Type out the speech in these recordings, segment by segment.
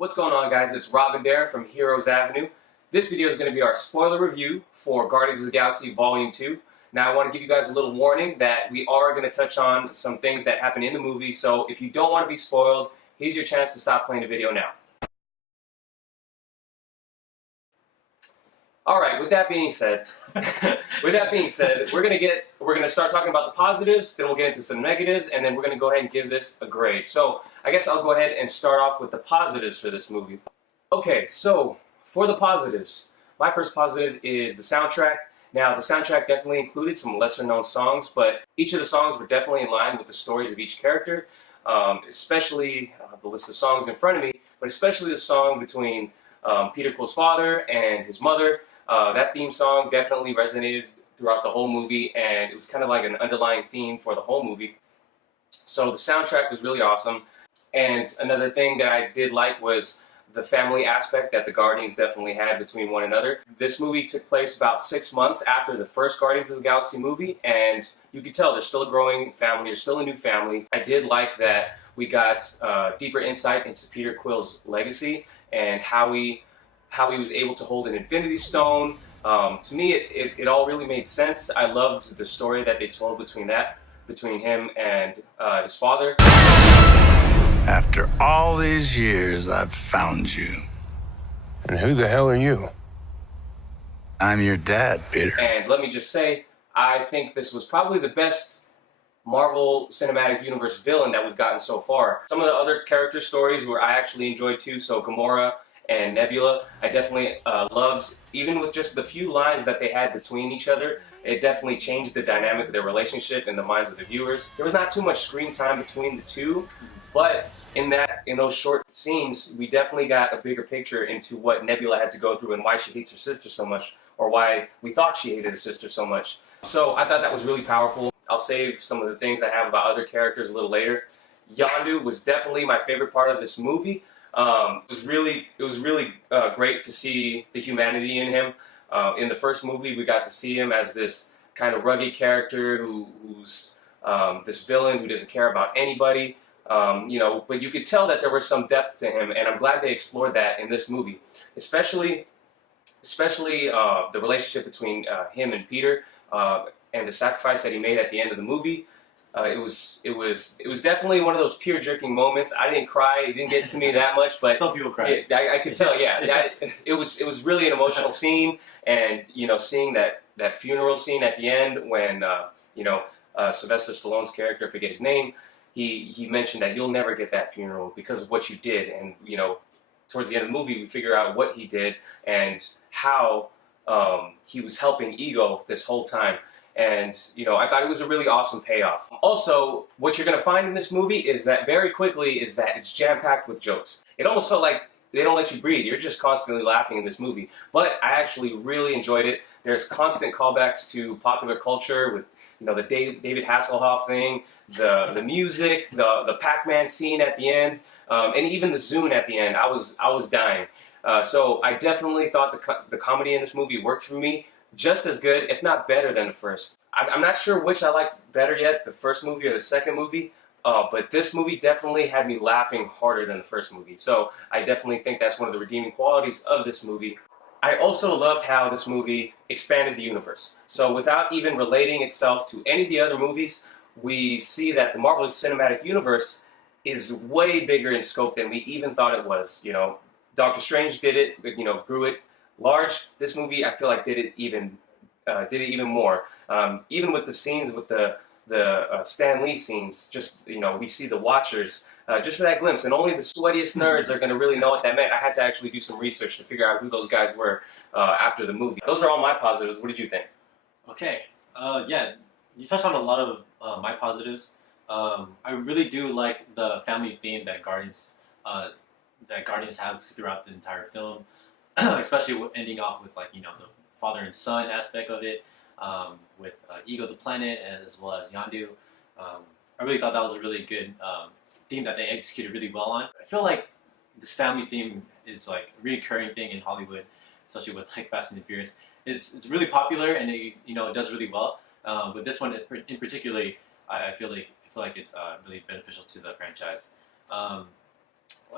What's going on, guys? It's Rob and Darren from Heroes Avenue. This video is going to be our spoiler review for Guardians of the Galaxy Volume 2. Now I want to give you guys a little warning that we are going to touch on some things that happen in the movie, so if you don't want to be spoiled, here's your chance to stop playing the video now. Alright, with that being said, we're gonna start talking about the positives, then we'll get into some negatives, and then we're gonna go ahead and give this a grade. So I guess I'll go ahead and start off with the positives for this movie. Okay, so for the positives, my first positive is the soundtrack. Now the soundtrack definitely included some lesser known songs, but each of the songs were definitely in line with the stories of each character, especially the list of songs in front of me, but especially the song between Peter Quill's father and his mother. That theme song definitely resonated throughout the whole movie, and it was kind of like an underlying theme for the whole movie. So the soundtrack was really awesome. And another thing that I did like was the family aspect that the Guardians definitely had between one another. This movie took place about 6 months after the first Guardians of the Galaxy movie, and you could tell there's still a growing family, there's still a new family. I did like that we got deeper insight into Peter Quill's legacy and how he was able to hold an Infinity Stone. To me, it all really made sense. I loved the story that they told between him and his father. After all these years, I've found you. And who the hell are you? I'm your dad, Peter. And let me just say, I think this was probably the best Marvel Cinematic Universe villain that we've gotten so far. Some of the other character stories where I actually enjoyed too, so Gamora and Nebula, I definitely loved. Even with just the few lines that they had between each other, it definitely changed the dynamic of their relationship in the minds of the viewers. There was not too much screen time between the two, but in those short scenes, we definitely got a bigger picture into what Nebula had to go through and why she hates her sister so much, or why we thought she hated her sister so much. So I thought that was really powerful. I'll save some of the things I have about other characters a little later. Yondu was definitely my favorite part of this movie. It was really great to see the humanity in him. In the first movie, we got to see him as this kind of rugged character who's this villain who doesn't care about anybody. But you could tell that there was some depth to him, and I'm glad they explored that in this movie, especially the relationship between him and Peter, and the sacrifice that he made at the end of the movie. It was definitely one of those tear-jerking moments. I didn't cry; it didn't get to me that much, but some people cry. I could tell. Yeah, it was really an emotional scene, and seeing that funeral scene at the end when Sylvester Stallone's character, I forget his name, he mentioned that you'll never get that funeral because of what you did, and towards the end of the movie we figure out what he did and how he was helping Ego this whole time. And, I thought it was a really awesome payoff. Also, what you're going to find in this movie is that it's jam-packed with jokes. It almost felt like they don't let you breathe. You're just constantly laughing in this movie. But I actually really enjoyed it. There's constant callbacks to popular culture with, the David Hasselhoff thing, the music, the Pac-Man scene at the end, and even the Zune at the end. I was dying. So I definitely thought the comedy in this movie worked for me just as good, if not better than the first. I'm not sure which I liked better yet, the first movie or the second movie, but this movie definitely had me laughing harder than the first movie. So I definitely think that's one of the redeeming qualities of this movie. I also loved how this movie expanded the universe. So without even relating itself to any of the other movies, we see that the Marvel Cinematic Universe is way bigger in scope than we even thought it was. Doctor Strange did it, grew it large. This movie, I feel like, did it even more. Even with the scenes with the Stan Lee scenes, just we see the Watchers just for that glimpse, and only the sweatiest nerds are going to really know what that meant. I had to actually do some research to figure out who those guys were after the movie. Those are all my positives. What did you think? Okay, yeah, you touched on a lot of my positives. I really do like the family theme that Guardians has throughout the entire film. Especially ending off with the father and son aspect of it, with Ego the planet as well as Yondu. I really thought that was a really good theme that they executed really well on. I feel like this family theme is a recurring thing in Hollywood, especially with Fast and the Furious. It's really popular, and it does really well. With this one in particular, I feel like it's really beneficial to the franchise.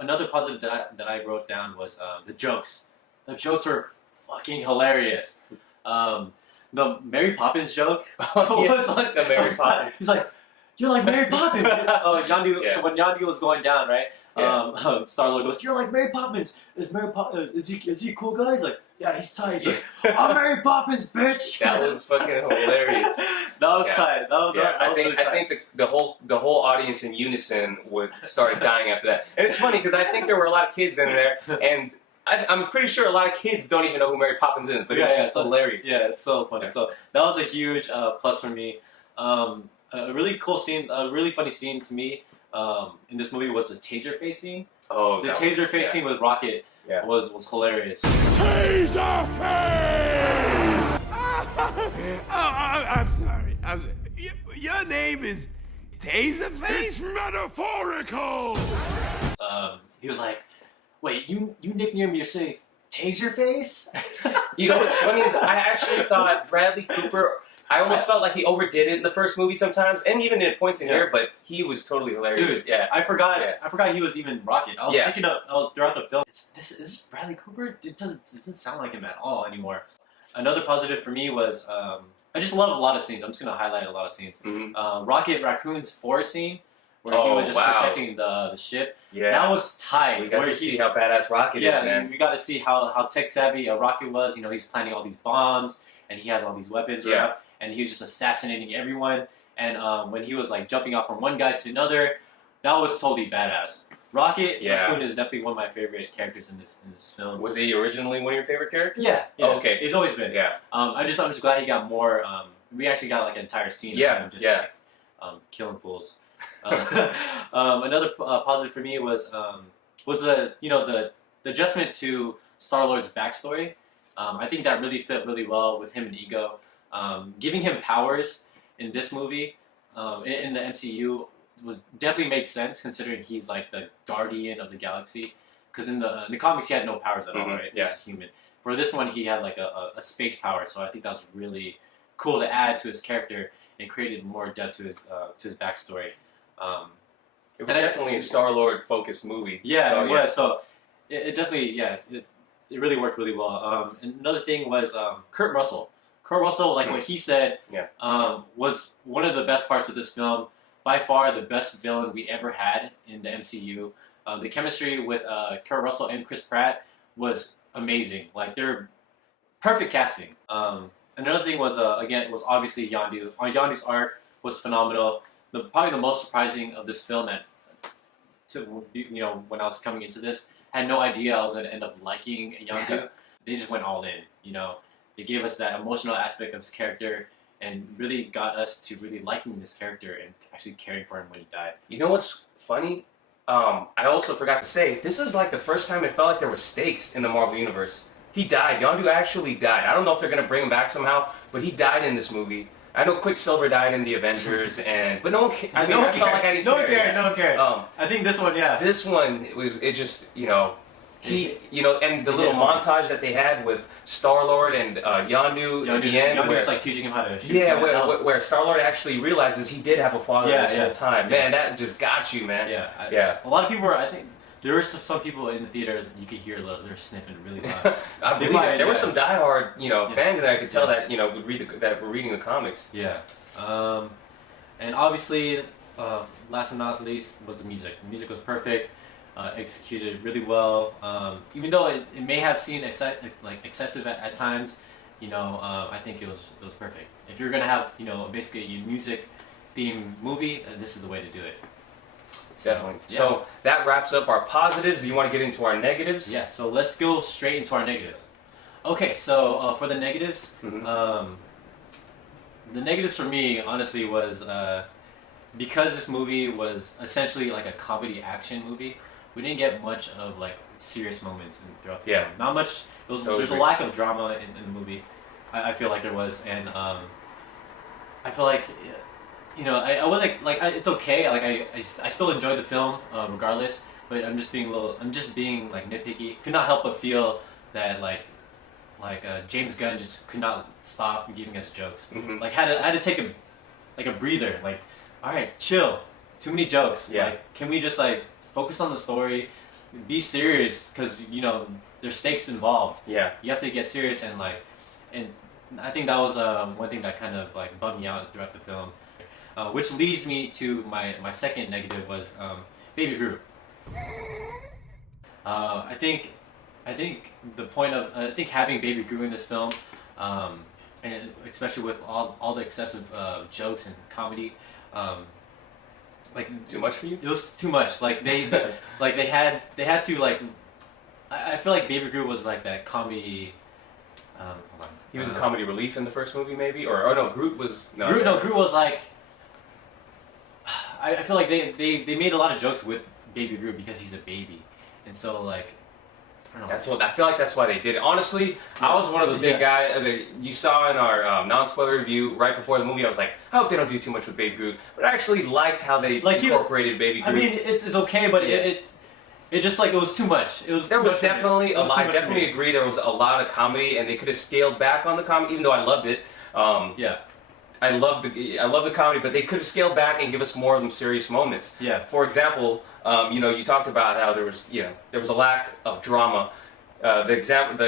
Another positive that I wrote down was the jokes. The jokes were fucking hilarious. The Mary Poppins joke was like the Mary Poppins. He's like, "You're like Mary Poppins." Yondu. Yeah. So when Yondu was going down, right? Yeah. Star-Lord goes, "You're like Mary Poppins. Is he a cool guy?" He's like, "Yeah, he's tight." He's like, "I'm Mary Poppins, bitch." That was fucking hilarious. That was tight. That was really tight. I think the whole audience in unison would start dying after that. And it's funny because I think there were a lot of kids in there, and I'm pretty sure a lot of kids don't even know who Mary Poppins is, but it's just hilarious. Yeah, it's so funny. Yeah. So that was a huge plus for me. A really cool scene, a really funny scene to me in this movie was the taser face scene. Oh, The taser face scene with Rocket was hilarious. Taser face! I'm sorry. Your name is Taserface? It's metaphorical! He was like, "Wait, you nicknamed yourself Taserface?" You know what's funny is I actually thought Bradley Cooper. I almost felt like he overdid it in the first movie sometimes, and even in points in here. But he was totally hilarious. Dude, yeah, I forgot he was even Rocket. I was thinking of throughout the film. This is Bradley Cooper. It doesn't sound like him at all anymore. Another positive for me was I just love a lot of scenes. I'm just gonna highlight a lot of scenes. Mm-hmm. Rocket Raccoon's forest scene where he was just protecting the ship. Yeah, that was tight. We got to see how badass Rocket is, man. We got to see how tech savvy Rocket was. You know, he's planning all these bombs and he has all these weapons. Yeah. Right? And he was just assassinating everyone. And when he was like jumping off from one guy to another, that was totally badass. Rocket Raccoon is definitely one of my favorite characters in this film. Was he originally one of your favorite characters? Yeah. Oh, okay. He's always been. Yeah. I'm just glad he got more. We actually got like an entire scene of him just like, killing fools. Another positive for me was the adjustment to Star-Lord's backstory. I think that really fit really well with him and Ego. Giving him powers in this movie, in the MCU, definitely made sense considering he's like the guardian of the galaxy. Because in the comics he had no powers at all, right? Yeah. He was human. For this one he had like a space power, so I think that was really cool to add to his character and created more depth to his backstory. It was definitely a Star-Lord focused movie. Yeah, so, it was. So it definitely, it really worked really well. And another thing was Kurt Russell. Kurt Russell, like what he said, was one of the best parts of this film. By far the best villain we ever had in the MCU. The chemistry with Kurt Russell and Chris Pratt was amazing. Like, they're perfect casting. Another thing was, again, was obviously Yondu. Yondu's art was phenomenal. Probably the most surprising of this film, when I was coming into this, had no idea I was going to end up liking Yondu. They just went all in, They gave us that emotional aspect of his character and really got us to really liking this character and actually caring for him when he died. You know what's funny? I also forgot to say, this is like the first time it felt like there were stakes in the Marvel Universe. He died. Yondu actually died. I don't know if they're going to bring him back somehow, but he died in this movie. I know Quicksilver died in the Avengers, but no one cared. I felt like I didn't care. No one cared. I think this one, This one, and the little montage that they had with Star-Lord and Yondu at the end. Yondu's like teaching him how to shoot. Where Star-Lord actually realizes he did have a father this whole time. Man, that just got you, man. Yeah. A lot of people I think, there were some people in the theater you could hear they're sniffing really loud. I believe it. There were some diehard, fans that I could tell that were reading the comics. Yeah, and obviously, last but not least was the music. The music was perfect, executed really well. Even though it may have seemed excessive at times, I think it was perfect. If you're gonna have basically a music themed movie, this is the way to do it. Definitely. So that wraps up our positives. Do you want to get into our negatives? Yeah, so let's go straight into our negatives. Okay, so for the negatives, the negatives for me, honestly, was because this movie was essentially like a comedy action movie, we didn't get much of like serious moments throughout the film. Not much. There's a lack of drama in the movie. I feel like there was, and I feel like... I was it's okay. I still enjoyed the film regardless, but I'm just being nitpicky. Could not help but feel that James Gunn just could not stop giving us jokes. I had to take a breather. All right, chill. Too many jokes. Yeah. Can we just focus on the story? be serious because there's stakes involved. Yeah. You have to get serious and I think that was one thing that kind of like bummed me out throughout the film, which leads me to my second negative was Baby Groot. I think the point of I think having Baby Groot in this film, and especially with all the excessive jokes and comedy, like Too much for you? it was too much. Like they they had to like. I feel like Baby Groot was like that comedy. Hold on. He was a comedy relief in the first movie, maybe, or no, Groot was Groot was like. I feel like they made a lot of jokes with Baby Groot because he's a baby, and so like. I don't know. That's what I feel like. That's why they did it. Honestly, I was one of the big guys that you saw in our non-spoiler review right before the movie. I was like, I hope they don't do too much with Baby Groot, but I actually liked how they incorporated Baby Groot. I mean, it's okay, but it just like it was too much. It was. There too was much definitely a lot. I I definitely agree. There was a lot of comedy, and they could have scaled back on the comedy, even though I loved it. Yeah. I love the comedy, but they could have scaled back and give us more of them serious moments. Yeah. For example, you talked about how there was a lack of drama. The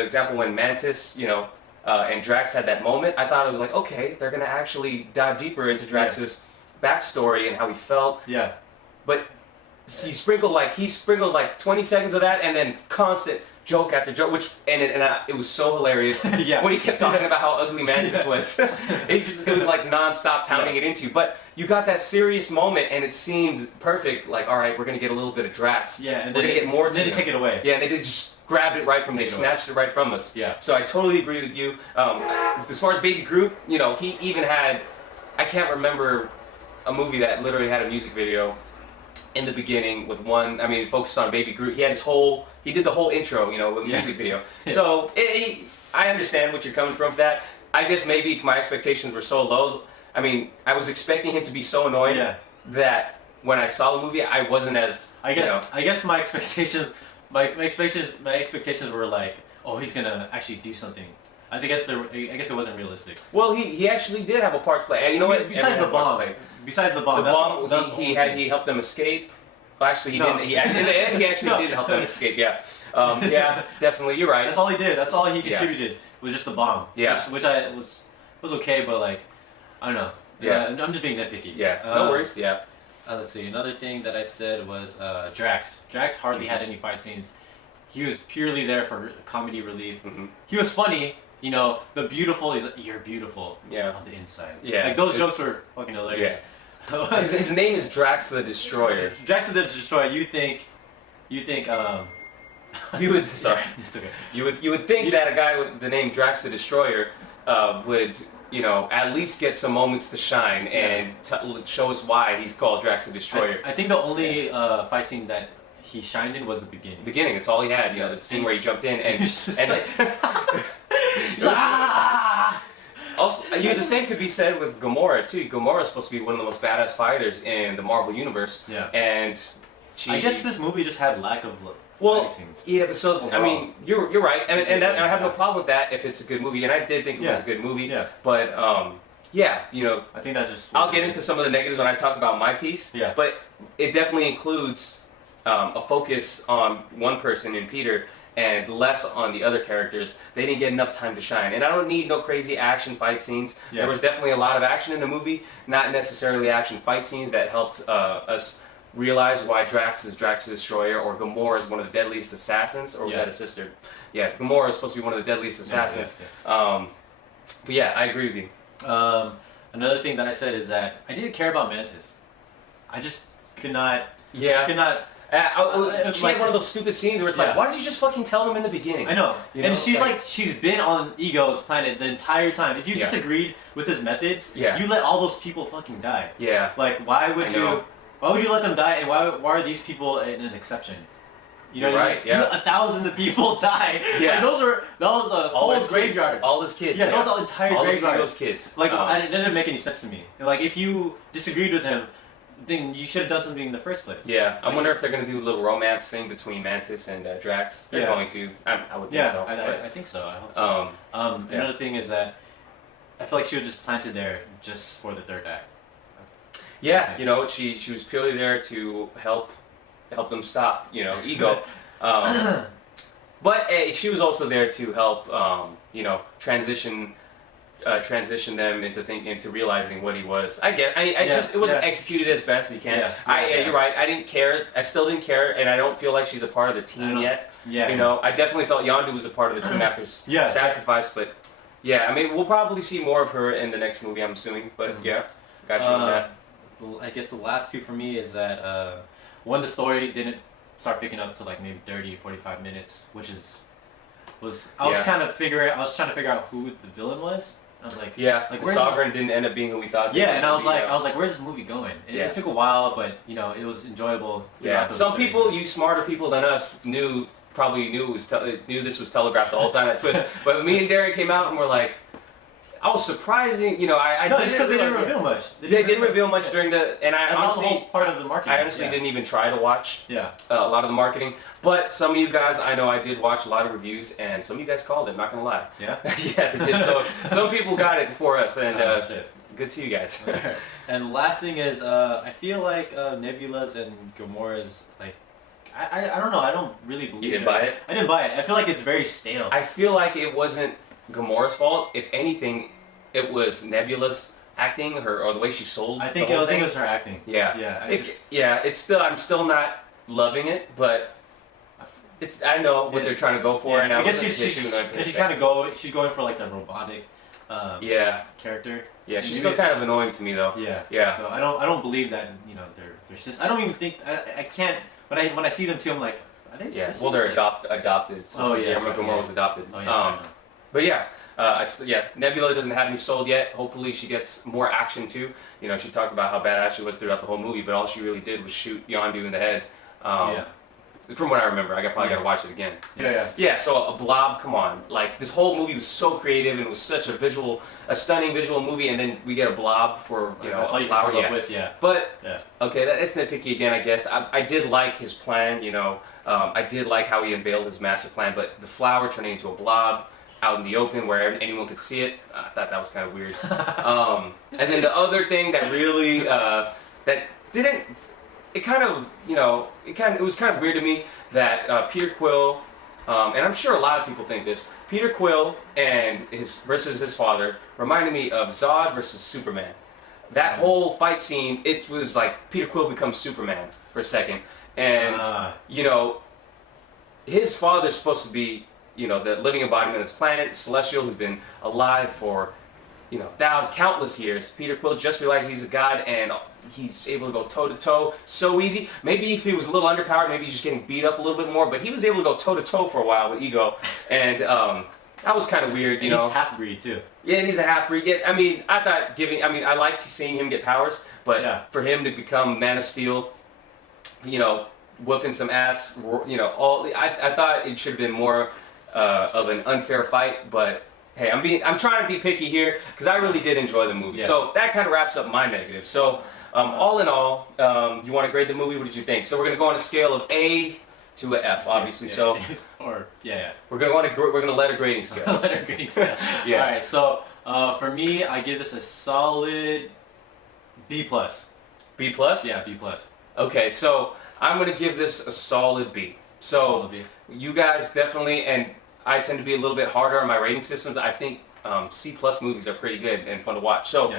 example when Mantis, and Drax had that moment, I thought it was like, okay, they're gonna actually dive deeper into Drax's backstory and how he felt. Yeah. But he sprinkled like 20 seconds of that, and then constant joke after joke, it was so hilarious. Yeah. When he kept talking about how ugly Mantis was, it was like nonstop pounding it into you. But you got that serious moment, and it seemed perfect. Like, all right, we're gonna get a little bit of Drax. Yeah, and we're gonna get more. And then they take it away. Yeah, and they just grabbed it right from. They snatched it right from us. Yeah. So I totally agree with you. As far as Baby Groot, he even had. I can't remember a movie that literally had a music video in the beginning with one. I mean, it focused on Baby Groot. He had he did the whole intro, with the music video. So I understand what you're coming from with that. I guess maybe my expectations were so low. I mean, I was expecting him to be so annoying that when I saw the movie, I wasn't as. I guess my expectations. My expectations were like, oh, he's gonna actually do something. I guess it wasn't realistic. Well, he actually did have a part to play. And you know what? Besides the bomb, he helped them escape. Well, actually, he didn't. In the end, he actually did help them escape. Yeah, definitely. You're right. That's all he did. That's all he contributed was just the bomb. Yeah, which was okay, but like, I don't know. Yeah, I'm just being nitpicky. Yeah, no worries. Yeah. Let's see. Another thing that I said was Drax. Drax hardly had any fight scenes. He was purely there for comedy relief. Mm-hmm. He was funny. The beautiful. He's like, you're beautiful. Yeah. On the inside. Yeah. Like those jokes were fucking hilarious. Yeah. his name is Drax the Destroyer. Drax the Destroyer. You think? You would sorry. It's okay. You would think that a guy with the name Drax the Destroyer would. At least get some moments to shine and show us why he's called Drax the Destroyer. I think the only fight scene that he shined in was the beginning. Beginning, it's all he had. The scene where he jumped in and he's just like, also, the same could be said with Gamora too. Gamora is supposed to be one of the most badass fighters in the Marvel universe. Yeah, and I guess this movie just had lack of. Yeah, but so overall. I mean, you're right, and I have no problem with that if it's a good movie, and I did think it was a good movie. Yeah. But I think that's just. I'll get into some of the negatives when I talk about my piece. Yeah. But it definitely includes a focus on one person in Peter and less on the other characters. They didn't get enough time to shine, and I don't need no crazy action fight scenes. Yeah. There was definitely a lot of action in the movie, not necessarily action fight scenes that helped us. Realize why Drax is Drax the Destroyer, or Gamora is one of the deadliest assassins, or was that a sister? Yeah, Gamora is supposed to be one of the deadliest assassins. Yeah. But yeah, I agree with you. Another thing that I said is that I didn't care about Mantis. I just could not. Yeah. I could not. She had one of those stupid scenes where it's like, why did you just fucking tell them in the beginning? I know. And she's she's been on Ego's planet the entire time. If you disagreed with his methods, you let all those people fucking die. Yeah. Like, why would you? Why would you let them die, and why are these people an exception? You know, right? Yeah, 1,000 people die. Yeah, like, that was a whole graveyard. All his kids. Yeah, that was the entire graveyard. All those kids. Like, it didn't make any sense to me. Like, if you disagreed with him, then you should have done something in the first place. Yeah, I wonder if they're gonna do a little romance thing between Mantis and Drax. They're going to. I would think so. I think so. I hope so. Another thing is that I feel like she was just planted there just for the third act. Yeah, she was purely there to help them stop, Ego. But she was also there to help, transition them into realizing what he was. It wasn't executed as best as he can. You're right. I didn't care. I still didn't care, and I don't feel like she's a part of the team yet. Yeah. I definitely felt Yondu was a part of the team after sacrifice, but yeah, I mean, we'll probably see more of her in the next movie, I'm assuming. But got you on that. I guess the last two for me is that one, the story didn't start picking up to like maybe 30, 45 minutes, which I was trying to figure out who the villain was. I was like, the Sovereign didn't end up being who we thought. And I was like, where's this movie going? It took a while, but it was enjoyable. Some people, you smarter people than us, probably knew this was telegraphed the whole time, that twist. But me and Derek came out and were like, I was surprising, I no, it's because they didn't reveal much. They didn't reveal much during and I honestly, the whole part of the marketing. I honestly didn't even try to watch a lot of the marketing. But some of you guys, I know I did watch a lot of reviews, and some of you guys called it. Not gonna lie. Yeah. They did. So some people got it before us, and good to you guys. And the last thing is, I feel like Nebula's and Gamora's like. I don't know. I don't really believe. You didn't buy it? I didn't buy it. I feel like it's very stale. I feel like it wasn't Gamora's fault. If anything, it was Nebula's acting, or the way she sold. I think it was her acting. Yeah. It's still. I'm still not loving it, but I know what they're trying to go for, and I guess she's kind of she's going for like the robotic. Character. Yeah, she's still kind of annoying to me though. Yeah. So I don't believe that they're sisters. I don't even think I can't. When I see them too, I'm like, are they sisters? Well, they're adopted. So Gamora was adopted. But Nebula doesn't have any sold yet. Hopefully she gets more action too. She talked about how badass she was throughout the whole movie, but all she really did was shoot Yondu in the head. From what I remember, I probably gotta watch it again. Yeah. So a blob, come on! Like this whole movie was so creative and it was such a stunning visual movie, and then we get a blob for that's all you can come up with. But okay, that's nitpicky again, I guess. I did like his plan. I did like how he unveiled his master plan, but the flower turning into a blob out in the open where anyone could see it, I thought that was kind of weird. And then the other thing that really that didn't. It was kind of weird to me that Peter Quill, and I'm sure a lot of people think this, Peter Quill and versus his father reminded me of Zod versus Superman. That whole fight scene, it was like Peter Quill becomes Superman for a second, and his father's supposed to be the living embodiment of this planet, the Celestial, who's been alive for countless years. Peter Quill just realized he's a god, and he's able to go toe-to-toe so easy. Maybe if he was a little underpowered, maybe he's just getting beat up a little bit more, but he was able to go toe-to-toe for a while with Ego, and that was kind of weird, He's half-breed, too. Yeah, and he's a half-breed. Yeah, I liked seeing him get powers, but for him to become Man of Steel, whooping some ass, I thought it should have been more of an unfair fight, but hey, I'm trying to be picky here because I really did enjoy the movie. So that kind of wraps up my negative. So all in all, you want to grade the movie? What did you think? So we're gonna go on a scale of A to a F, obviously. So we're gonna let a grading scale. Letter grading scale. All right. So for me, I give this a solid B+. B+? Yeah, B+. Okay, so I'm gonna give this a solid B. So you guys definitely, and I tend to be a little bit harder on my rating systems. I think C+ movies are pretty good and fun to watch. So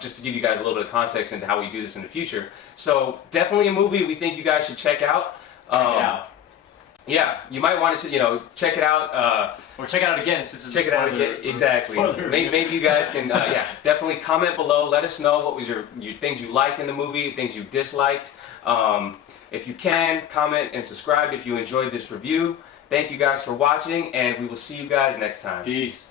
just to give you guys a little bit of context into how we do this in the future. So definitely a movie we think you guys should check out. Check it out. Yeah, you might want to, check it out. Or check it out again since it's check it out again. Exactly. Maybe you guys can, definitely comment below. Let us know what was your things you liked in the movie, things you disliked. If you can, comment and subscribe if you enjoyed this review. Thank you guys for watching, and we will see you guys next time. Peace.